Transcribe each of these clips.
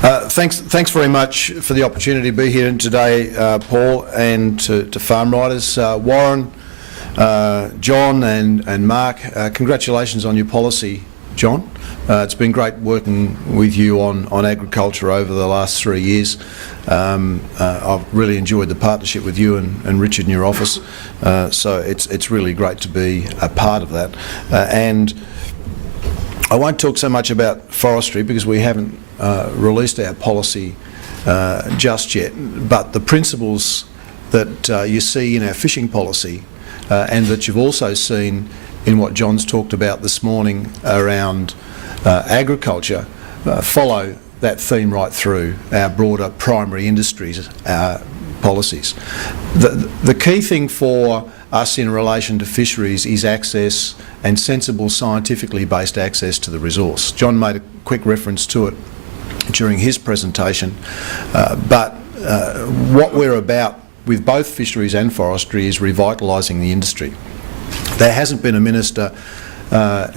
Thanks very much for the opportunity to be here today, Paul, and to farm riders. Warren, John and Mark, congratulations on your policy, John. It's been great working with you on agriculture over the last 3 years. I've really enjoyed the partnership with you and Richard in your office, so it's really great to be a part of that. And I won't talk so much about forestry because we haven't released our policy just yet, but the principles that you see in our fishing policy and that you've also seen in what John's talked about this morning around agriculture follow that theme right through our broader primary industries policies. The key thing for us in relation to fisheries is access and sensible scientifically based access to the resource. John made a quick reference to it during his presentation, but what we're about with both fisheries and forestry is revitalising the industry. There hasn't been a minister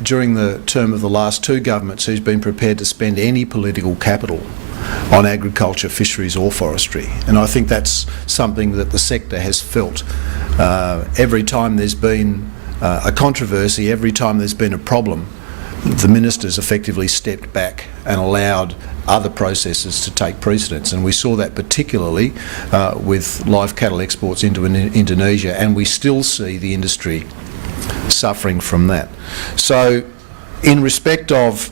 during the term of the last two governments who's been prepared to spend any political capital on agriculture, fisheries or forestry, and I think that's something that the sector has felt. Every time there's been a controversy, every time there's been a problem, the ministers effectively stepped back and allowed other processes to take precedence, and we saw that particularly with live cattle exports into Indonesia, and we still see the industry suffering from that. So in respect of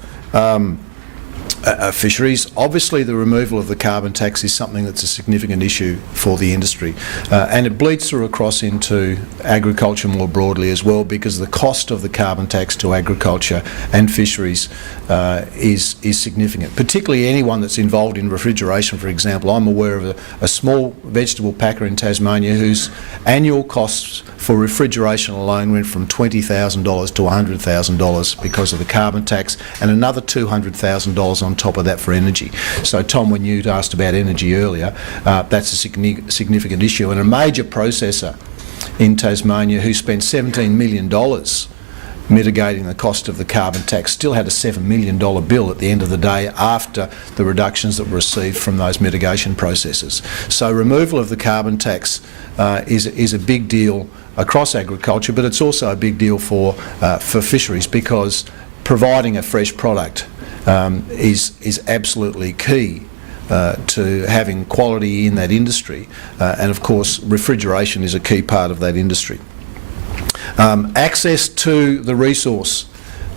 fisheries, obviously the removal of the carbon tax is something that's a significant issue for the industry, and it bleeds through across into agriculture more broadly as well, because the cost of the carbon tax to agriculture and fisheries is significant, particularly anyone that's involved in refrigeration. For example, I'm aware of a small vegetable packer in Tasmania whose annual costs for refrigeration alone went from $20,000 to $100,000 because of the carbon tax, and another $200,000 on top of that for energy. So Tom, when you'd asked about energy earlier, that's a significant issue, and a major processor in Tasmania who spent $17 million mitigating the cost of the carbon tax still had a $7 million bill at the end of the day after the reductions that were received from those mitigation processes. So removal of the carbon tax is a big deal across agriculture, but it's also a big deal for fisheries, because providing a fresh product is absolutely key to having quality in that industry, and of course refrigeration is a key part of that industry. Access to the resource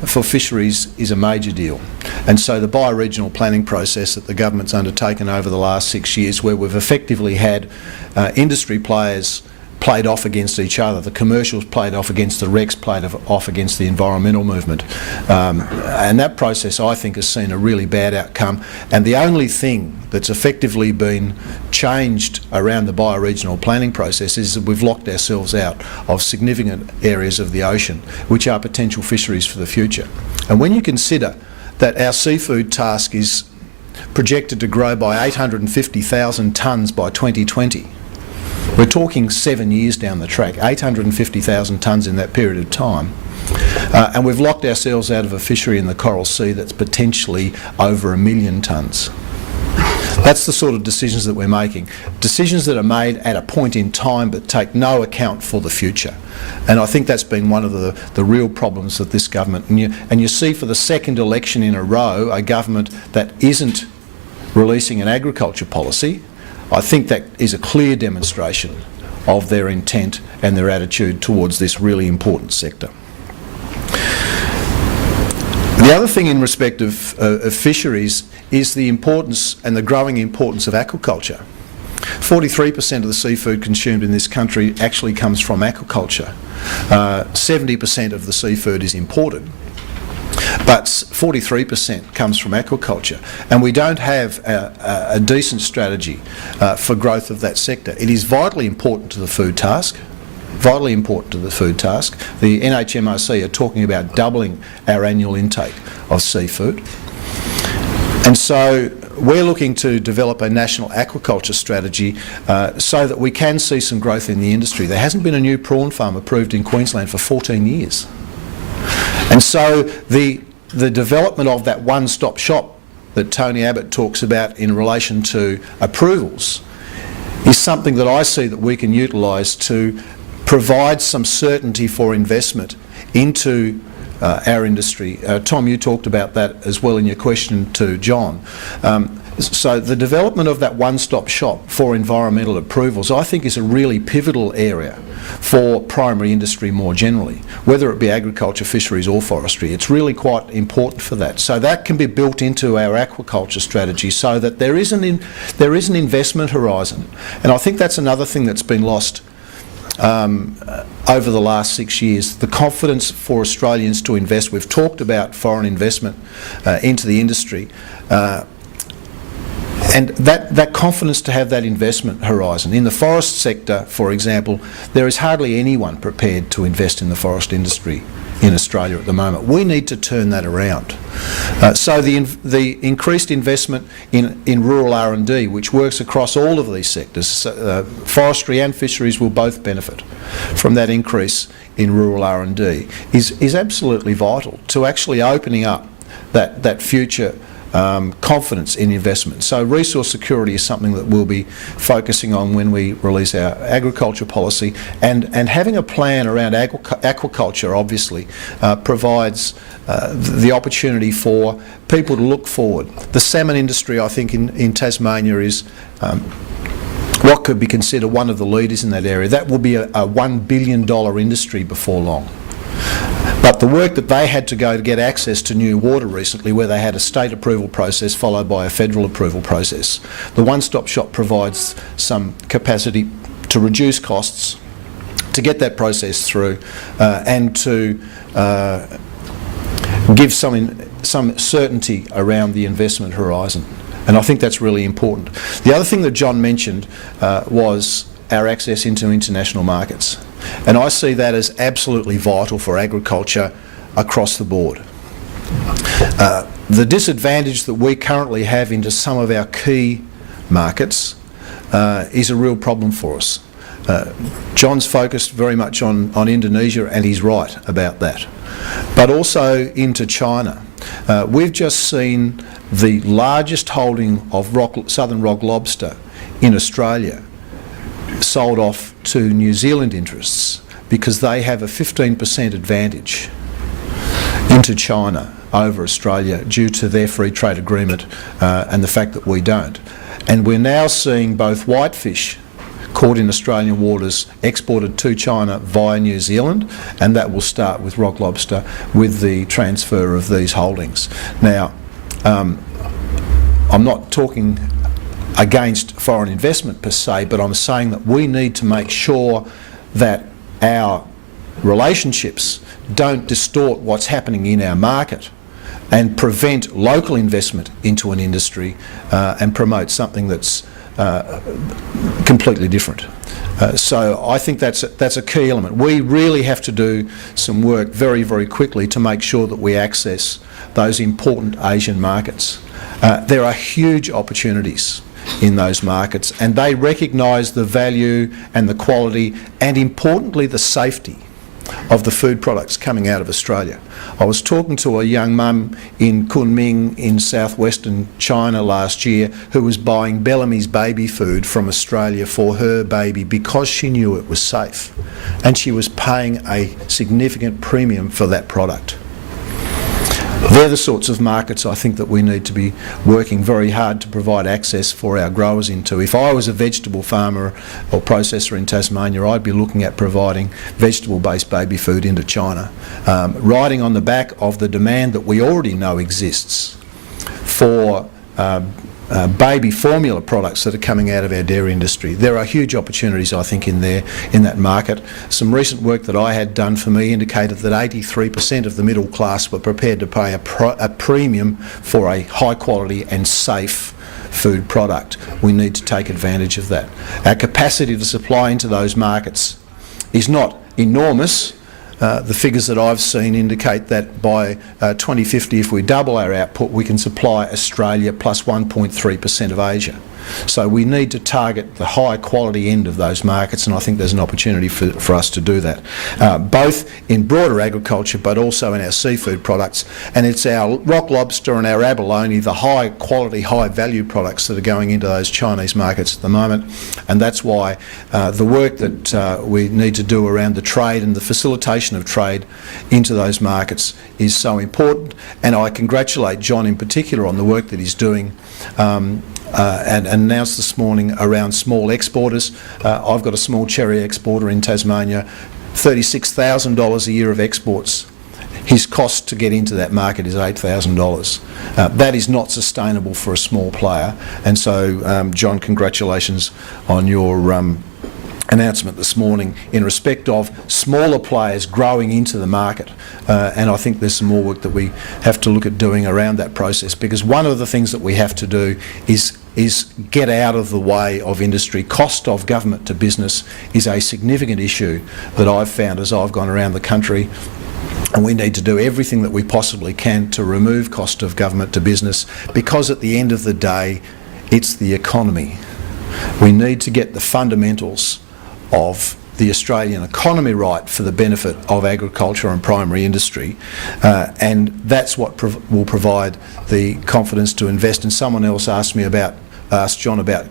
for fisheries is a major deal, and so the bioregional planning process that the government's undertaken over the last 6 years, where we've effectively had industry players played off against each other, the commercials played off against the recs, played off against the environmental movement, and that process I think has seen a really bad outcome, and the only thing that's effectively been changed around the bioregional planning process is that we've locked ourselves out of significant areas of the ocean which are potential fisheries for the future. And when you consider that our seafood task is projected to grow by 850,000 tonnes by 2020, we're talking 7 years down the track, 850,000 tonnes in that period of time. And we've locked ourselves out of a fishery in the Coral Sea that's potentially over 1 million tonnes. That's the sort of decisions that we're making. Decisions that are made at a point in time but take no account for the future. And I think that's been one of the real problems of this government. And you see for the second election in a row a government that isn't releasing an agriculture policy. I think that is a clear demonstration of their intent and their attitude towards this really important sector. The other thing in respect of fisheries is the importance and the growing importance of aquaculture. 43% of the seafood consumed in this country actually comes from aquaculture. 70% of the seafood is imported, but 43% comes from aquaculture, and we don't have a decent strategy for growth of that sector. It is vitally important to the food task. Vitally important to the food task. The NHMRC are talking about doubling our annual intake of seafood, and so we're looking to develop a national aquaculture strategy so that we can see some growth in the industry. There hasn't been a new prawn farm approved in Queensland for 14 years. And so the development of that one-stop shop that Tony Abbott talks about in relation to approvals is something that I see that we can utilise to provide some certainty for investment into our industry. Tom, you talked about that as well in your question to John. So the development of that one-stop shop for environmental approvals, I think, is a really pivotal area for primary industry more generally, whether it be agriculture, fisheries or forestry. It's really quite important for that. So that can be built into our aquaculture strategy so that there is an investment horizon. And I think that's another thing that's been lost over the last 6 years, the confidence for Australians to invest. We've talked about foreign investment into the industry. And that confidence to have that investment horizon. In the forest sector, for example, there is hardly anyone prepared to invest in the forest industry in Australia at the moment. We need to turn that around. So the increased investment in rural R&D, which works across all of these sectors, forestry and fisheries will both benefit from that increase in rural R&D, is absolutely vital to actually opening up that future confidence in investment. So resource security is something that we'll be focusing on when we release our agriculture policy, and having a plan around aquaculture obviously provides the opportunity for people to look forward. The salmon industry, I think, in Tasmania is what could be considered one of the leaders in that area. That will be a $1 billion industry before long. But the work that they had to go to get access to new water recently, where they had a state approval process followed by a federal approval process, the one-stop shop provides some capacity to reduce costs, to get that process through, and to give some certainty around the investment horizon. And I think that's really important. The other thing that John mentioned was our access into international markets. And I see that as absolutely vital for agriculture across the board. The disadvantage that we currently have into some of our key markets is a real problem for us. John's focused very much on Indonesia, and he's right about that. But also into China. We've just seen the largest holding of southern rock lobster in Australia sold off to New Zealand interests because they have a 15% advantage into China over Australia due to their free trade agreement and the fact that we don't. And we're now seeing both whitefish caught in Australian waters exported to China via New Zealand, and that will start with rock lobster with the transfer of these holdings. Now, I'm not talking against foreign investment per se, but I'm saying that we need to make sure that our relationships don't distort what's happening in our market and prevent local investment into an industry and promote something that's completely different. So I think that's a key element. We really have to do some work very, very quickly to make sure that we access those important Asian markets. There are huge opportunities in those markets, and they recognise the value and the quality and, importantly, the safety of the food products coming out of Australia. I was talking to a young mum in Kunming in southwestern China last year who was buying Bellamy's baby food from Australia for her baby because she knew it was safe, and she was paying a significant premium for that product. They're the sorts of markets I think that we need to be working very hard to provide access for our growers into. If I was a vegetable farmer or processor in Tasmania, I'd be looking at providing vegetable-based baby food into China, riding on the back of the demand that we already know exists for baby formula products that are coming out of our dairy industry. There are huge opportunities, I think, in that market. Some recent work that I had done for me indicated that 83% of the middle class were prepared to pay a premium for a high quality and safe food product. We need to take advantage of that. Our capacity to supply into those markets is not enormous. The figures that I've seen indicate that by 2050, if we double our output, we can supply Australia plus 1.3% of Asia. So we need to target the high quality end of those markets, and I think there's an opportunity for us to do that, both in broader agriculture but also in our seafood products. And it's our rock lobster and our abalone, the high quality, high value products that are going into those Chinese markets at the moment. And that's why the work that we need to do around the trade and the facilitation of trade into those markets is so important. And I congratulate John in particular on the work that he's doing and announced this morning around small exporters. I've got a small cherry exporter in Tasmania, $36,000 a year of exports. His cost to get into that market is $8,000. That is not sustainable for a small player. And so, John, congratulations on your announcement this morning in respect of smaller players growing into the market, and I think there's some more work that we have to look at doing around that process, because one of the things that we have to do is get out of the way of industry. Cost of government to business is a significant issue that I've found as I've gone around the country, and we need to do everything that we possibly can to remove cost of government to business, because at the end of the day it's the economy. We need to get the fundamentals of the Australian economy right for the benefit of agriculture and primary industry, and that's what will provide the confidence to invest. And someone else asked John about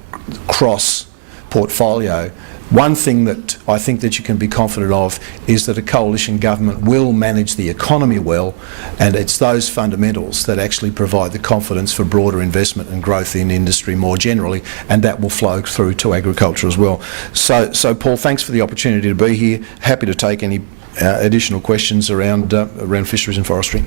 cross portfolio. One thing that I think that you can be confident of is that a coalition government will manage the economy well, and it's those fundamentals that actually provide the confidence for broader investment and growth in industry more generally, and that will flow through to agriculture as well. So Paul, thanks for the opportunity to be here. Happy to take any additional questions around fisheries and forestry.